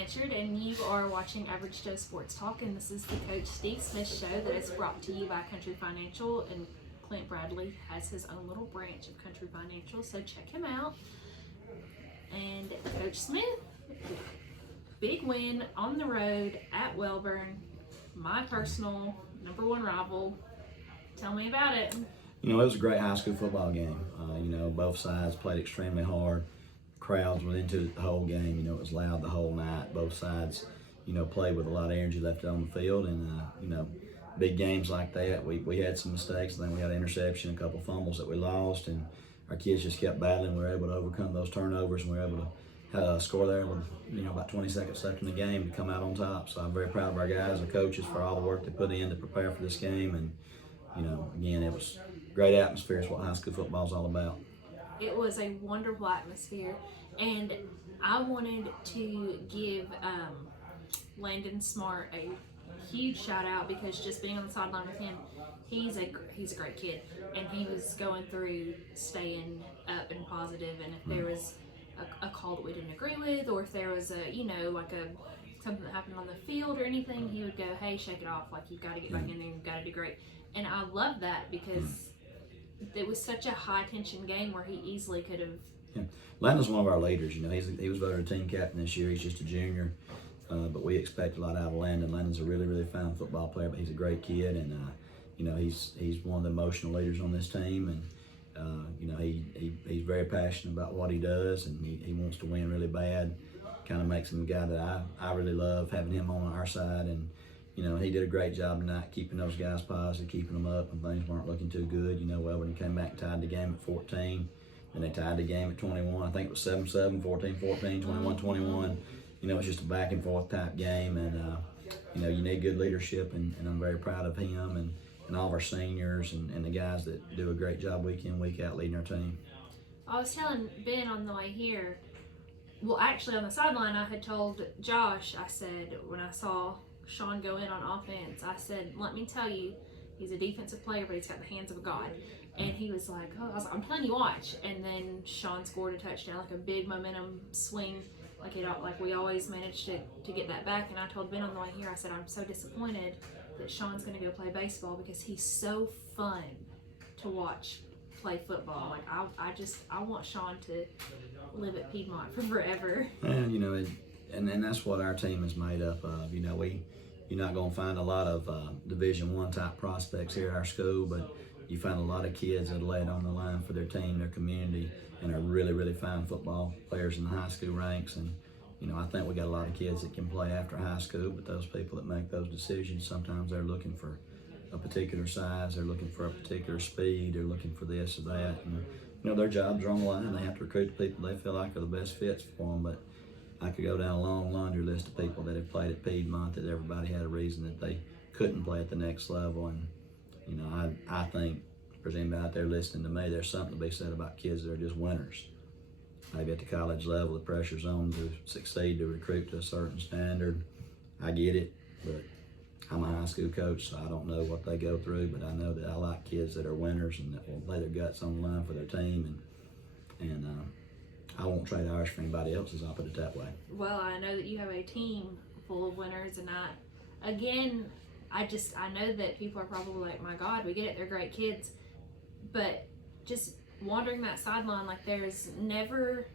Blanchard, and you are watching Average Joe Sports Talk, and this is the Coach Steve Smith Show that is brought to you by Country Financial, and Clint Bradley has his own little branch of Country Financial, so check him out. And Coach Smith, big win on the road at Wellborn, my personal #1 rival. Tell me about it. You know, it was a great high school football game. Both sides played extremely hard. Crowds were into it the whole game. You know, it was loud the whole night. Both sides, played with a lot of energy left on the field. And, big games like that, we had some mistakes. Then we had an interception, a couple fumbles that we lost. And our kids just kept battling. We were able to overcome those turnovers, and we were able to score there with, about 20 seconds left in the game to come out on top. So I'm very proud of our guys, the coaches, for all the work they put in to prepare for this game. And, again, it was great atmosphere. It's what high school football is all about. It was a wonderful atmosphere, and I wanted to give Landon Smart a huge shout out, because just being on the sideline with him, he's a great kid, and he was going through staying up and positive, and if there was a call that we didn't agree with, or if there was something that happened on the field or anything, he would go, hey, shake it off, like, you've got to get back in there, you've got to do great. And I love that, because it was such a high tension game where he easily could have. Yeah. Landon's one of our leaders. He was voted a team captain this year. He's just a junior, but we expect a lot out of Landon. Landon's a really, really fine football player, but he's a great kid, and he's one of the emotional leaders on this team, and he's very passionate about what he does, and he wants to win really bad. Kind of makes him a guy that I really love, having him on our side. And he did a great job tonight keeping those guys positive, keeping them up when things weren't looking too good. Wellborn came back and tied the game at 14, and they tied the game at 21. I think it was 7-7, 14-14, 21-21. It's just a back and forth type game, and you need good leadership, and I'm very proud of him and all of our seniors and the guys that do a great job week in, week out leading our team. I was telling Ben on the way here, well, actually on the sideline, I had told Josh, I said, when I saw Sean go in on offense, I said, let me tell you, he's a defensive player, but he's got the hands of a god. And he was like, oh, I was like, I'm telling you, watch. And then Sean scored a touchdown, like a big momentum swing, like we always managed to get that back. And I told Ben on the way here, I said, I'm so disappointed that Sean's going to go play baseball, because he's so fun to watch play football. Like, I want Sean to live at Piedmont for forever. And and that's what our team is made up of. You're not going to find a lot of Division I type prospects here at our school, but you find a lot of kids that are laid on the line for their team, their community, and are really, really fine football players in the high school ranks. And I think we got a lot of kids that can play after high school, but those people that make those decisions, sometimes they're looking for a particular size, they're looking for a particular speed, they're looking for this or that. And their jobs are on the line. They have to recruit the people they feel like are the best fits for them. But I could go down a long laundry list of people that have played at Piedmont that everybody had a reason that they couldn't play at the next level. And I think for anybody out there listening to me, there's something to be said about kids that are just winners. Maybe at the college level, the pressure's on to succeed, to recruit to a certain standard. I get it, but I'm a high school coach, so I don't know what they go through, but I know that I like kids that are winners and that will lay their guts on the line for their team, and I won't trade ours for anybody else's, I'll put it that way. Well, I know that you have a team full of winners, and I know that people are probably like, my God, we get it, they're great kids, but just wandering that sideline, like, there's never,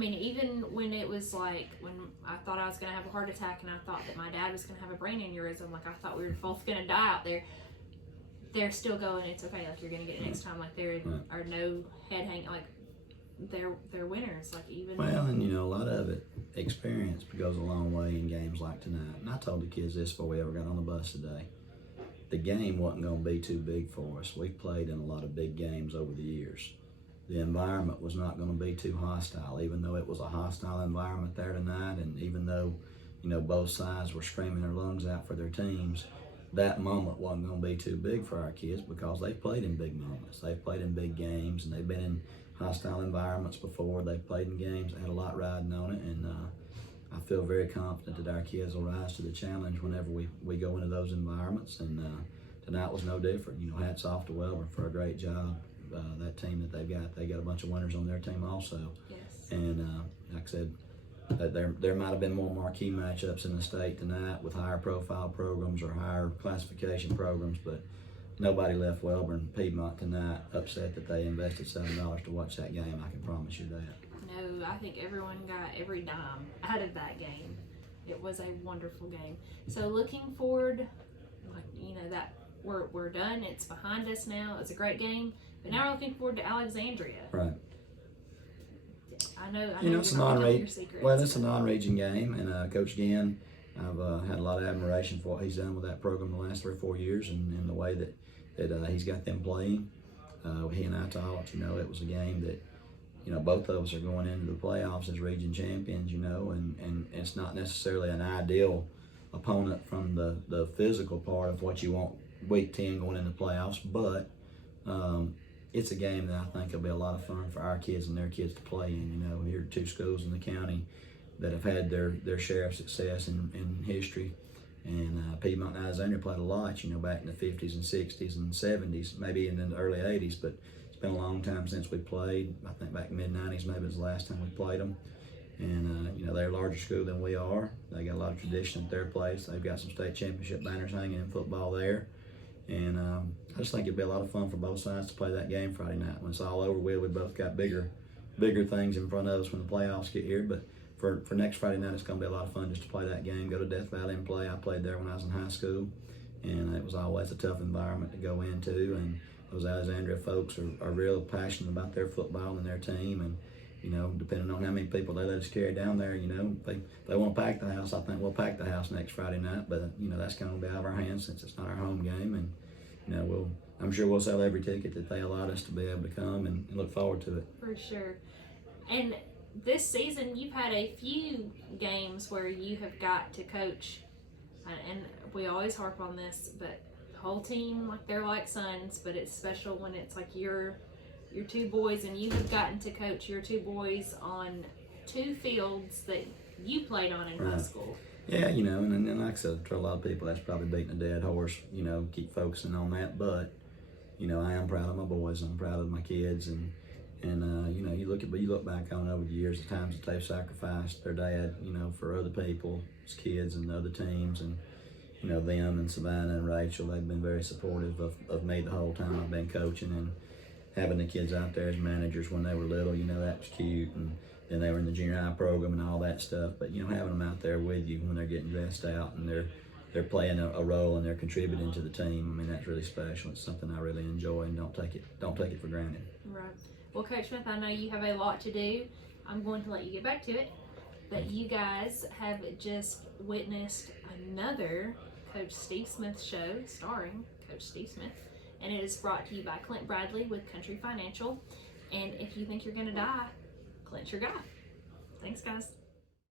even when it was like, when I thought I was going to have a heart attack and I thought that my dad was going to have a brain aneurysm, like, I thought we were both going to die out there, they're still going, it's okay, like, you're going to get it next time, like, there are no head hanging, like, they're winners, like, even. Well, and a lot of it, experience goes a long way in games like tonight. And I told the kids this before we ever got on the bus today. The game wasn't going to be too big for us. We played in a lot of big games over the years. The environment was not going to be too hostile, even though it was a hostile environment there tonight, and even though, both sides were screaming their lungs out for their teams, that moment wasn't going to be too big for our kids, because they played in big moments. They've played in big games, and they've been in hostile environments before. They've played in games, had a lot riding on it, and I feel very confident that our kids will rise to the challenge whenever we go into those environments, and tonight was no different. Hats off to Wellborn for a great job. That team that they got a bunch of winners on their team also. Yes. And like I said, there might have been more marquee matchups in the state tonight with higher profile programs or higher classification programs, but nobody left Wellborn Piedmont tonight upset that they invested $7 to watch that game. I can promise you that. No, I think everyone got every dime out of that game. It was a wonderful game. So looking forward, that we're done. It's behind us now. It's a great game, but now we're looking forward to Alexandria. Right. I know it's a it's a non-region game, and Coach Ginn, I've had a lot of admiration for what he's done with that program the last 3 or 4 years, and the way that he's got them playing. He and I talked. It was a game that both of us are going into the playoffs as region champions. And it's not necessarily an ideal opponent from the physical part of what you want week 10 going into playoffs, but it's a game that I think will be a lot of fun for our kids and their kids to play in. Here are 2 schools in the county that have had their share of success in history, and Piedmont and Alexandria played a lot, back in the 50s and 60s and 70s, maybe in the early 80s, but it's been a long time since we played. I think back mid-90s maybe was the last time we played them. And they're a larger school than we are. They got a lot of tradition at their place. They've got some state championship banners hanging in football there. And I just think it'd be a lot of fun for both sides to play that game Friday night. When it's all over with, we both got bigger things in front of us when the playoffs get here. But for next Friday night, it's going to be a lot of fun just to play that game, go to Death Valley and play. I played there when I was in high school, and it was always a tough environment to go into. And those Alexandria folks are real passionate about their football and their team. And depending on how many people they let us carry down there, they want to pack the house. I think we'll pack the house next Friday night, but that's going to be out of our hands since it's not our home game, and I'm sure we'll sell every ticket that they allowed us to be able to come and look forward to it. For sure. And this season, you've had a few games where you have got to coach, and we always harp on this, but the whole team, they're like sons, but it's special when it's like your 2 boys, and you have gotten to coach your 2 boys on 2 fields that you played on in high school. Yeah, and then like I said, to a lot of people, that's probably beating a dead horse, keep focusing on that. But, I am proud of my boys. I'm proud of my kids. And you look back on over the years, the times that they've sacrificed their dad, for other people's kids and other teams. And, them and Savannah and Rachel, they've been very supportive of me the whole time I've been coaching. And having the kids out there as managers when they were little, that was cute. And then they were in the junior high program and all that stuff. But, having them out there with you when they're getting dressed out and they're playing a role and they're contributing to the team, that's really special. It's something I really enjoy, and don't take it for granted. Right. Well, Coach Smith, I know you have a lot to do. I'm going to let you get back to it. But you guys have just witnessed another Coach Steve Smith show starring Coach Steve Smith. And it is brought to you by Clint Bradley with Country Financial. And if you think you're going to die, Clint's your guy. Thanks, guys.